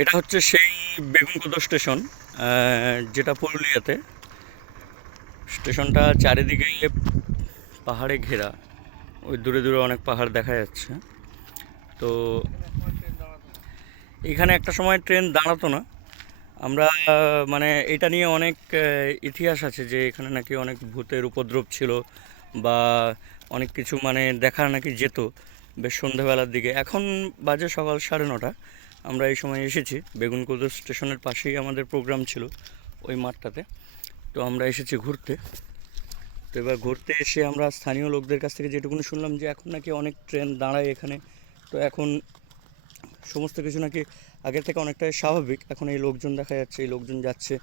এটা হচ্ছে সেই বেগুনকোদর স্টেশন, যেটা পুরুলিয়াতে। স্টেশনটা চারিদিকে পাহাড়ে ঘেরা, ওই দূরে দূরে অনেক পাহাড় দেখা যাচ্ছে। তো এখানে একটা সময় ট্রেন দাঁড়াতো না। আমরা মানে এটা নিয়ে অনেক ইতিহাস আছে যে এখানে নাকি অনেক ভূতের উপদ্রব ছিল বা অনেক কিছু মানে দেখা নাকি যেত বেশ সন্ধ্যেবেলার দিকে। এখন বাজে সকাল 9:30। আমরা এই সময় এসেছি, বেগুনকোদর স্টেশনের পাশেই আমাদের প্রোগ্রাম ছিল ওই মাঠটাতে। তো আমরা এসেছি ঘুরতে। তো এবার ঘুরতে এসে আমরা স্থানীয় লোকদের কাছ থেকে যেটুকুনি শুনলাম যে এখন নাকি অনেক ট্রেন দাঁড়ায় এখানে। তো এখন সমস্ত কিছু নাকি আগের থেকে অনেকটাই স্বাভাবিক। এখন এই লোকজন দেখা যাচ্ছে, এই লোকজন যাচ্ছে,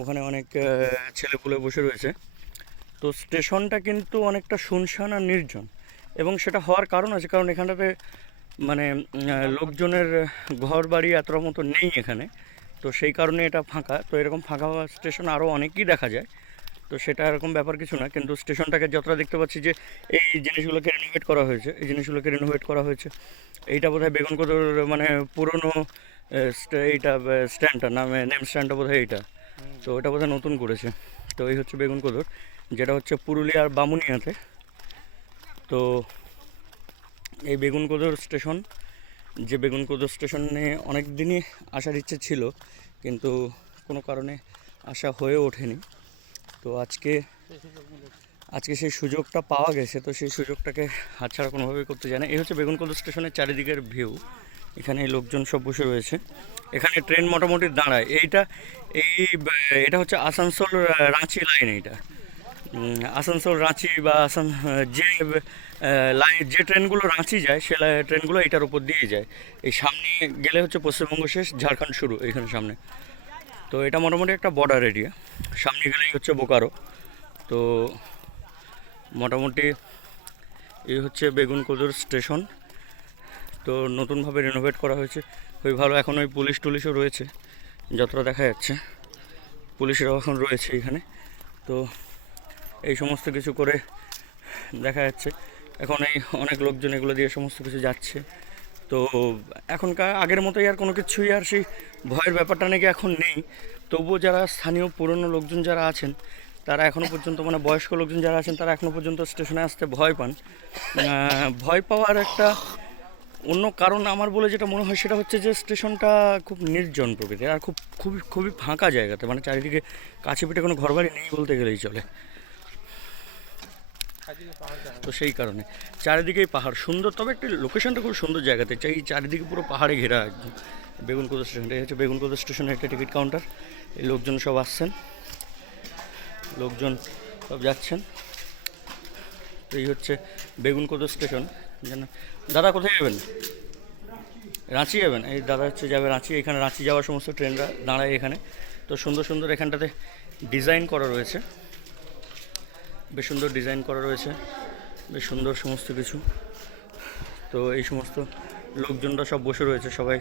ওখানে অনেক ছেলেপুলে বসে রয়েছে। তো স্টেশনটা কিন্তু অনেকটা শুনশান আর নির্জন, এবং সেটা হওয়ার কারণ আছে, কারণ এখানটাতে মানে লোকজনের ঘর বাড়ি এতটা মতো নেই এখানে। তো সেই কারণে এটা ফাঁকা। তো এরকম ফাঁকা স্টেশন আরও অনেকই দেখা যায়। তো সেটা এরকম ব্যাপার কিছু না, কিন্তু স্টেশনটাকে যতটা দেখতে পাচ্ছি যে এই জিনিসগুলোকে রেনোভেট করা হয়েছে, এই জিনিসগুলোকে রেনোভেট করা হয়েছে। এইটা বোধহয় বেগুনকোদর মানে পুরনো এইটা স্ট্যান্ডটা নামে নেম স্ট্যান্ডটা বোধহয় এইটা। তো ওটা বোধহয় নতুন করেছে। তো এই হচ্ছে বেগুনকোদর, যেটা হচ্ছে পুরুলিয়ার বামুনিয়াতে। তো এই বেগুনকোদর স্টেশন, যে বেগুনকোদর স্টেশনে অনেক দিনই আসার ইচ্ছে ছিল, কিন্তু কোনো কারণে আসা হয়ে ওঠেনি। তো আজকে সেই সুযোগটা পাওয়া গেছে। তো সেই সুযোগটাকে হাতছাড়া কোনোভাবেই করতে যায় না। এই হচ্ছে বেগুনকোদর স্টেশনের চারিদিকের ভিউ। এখানে লোকজন সব বসে রয়েছে, এখানে ট্রেন মোটামুটি দাঁড়ায়। এটা হচ্ছে আসানসোল রাঁচি লাইন। এইটা আসানসোল রাঁচি বা যে লাইন, যে ট্রেনগুলো রাঁচি যায় সে ট্রেনগুলো এটার উপর দিয়ে যায়। এই সামনে গেলে হচ্ছে পশ্চিমবঙ্গ শেষ, ঝাড়খণ্ড শুরু এইখানে সামনে। তো এটা মোটামুটি একটা বর্ডার এরিয়া। সামনে গেলেই হচ্ছে বোকারো। তো মোটামুটি এই হচ্ছে বেগুনকোদর স্টেশন। তো নতুনভাবে রেনোভেট করা হয়েছে, খুবই ভালো। এখন ওই পুলিশ টুলিশও রয়েছে, যতটা দেখা যাচ্ছে পুলিশরাও এখন রয়েছে এখানে। তো এই সমস্ত কিছু করে দেখা যাচ্ছে এখন এই অনেক লোকজন এগুলো দিয়ে সমস্ত কিছু যাচ্ছে। তো এখনকার আগের মতোই আর কোনো কিছুই আর সেই ভয়ের ব্যাপারটা নাকি এখন নেই। তবুও যারা স্থানীয় পুরনো লোকজন যারা আছেন, তারা এখনও পর্যন্ত মানে বয়স্ক লোকজন যারা আছেন, তারা এখনও পর্যন্ত স্টেশনে আসতে ভয় পান। ভয় পাওয়ার একটা অন্য কারণ আমার বলে যেটা মনে হয় সেটা হচ্ছে যে স্টেশনটা খুব নির্জন প্রকৃতির, আর খুবই খুবই ফাঁকা জায়গাতে, মানে চারিদিকে কাছে পিঠে কোনো ঘরবাড়ি নেই বলতে গেলেই চলে। তো সেই কারণে চারিদিকেই পাহাড়, সুন্দর। তবে একটা লোকেশনটা খুব সুন্দর জায়গাতে, চারিদিকে পুরো পাহাড়ে ঘেরা একদম বেগুনকোদর স্টেশনটা। এই হচ্ছে বেগুনকোদর স্টেশনের একটা টিকিট কাউন্টার। এই লোকজন সব আসছেন, লোকজন সব যাচ্ছেন। তো এই হচ্ছে বেগুনকোদর স্টেশন। যেন দাদা কোথায় যাবেন? রাঁচি যাবেন? এই দাদা হচ্ছে যাবে রাঁচি। এখানে রাঁচি যাওয়ার সমস্ত ট্রেনরা দাঁড়ায় এখানে। তো সুন্দর সুন্দর এখানটাতে ডিজাইন করা রয়েছে, বেশ সুন্দর ডিজাইন করা রয়েছে, বেশ সুন্দর সমস্ত কিছু। তো এই সমস্ত লোকজনরা সব বসে রয়েছে সবাই।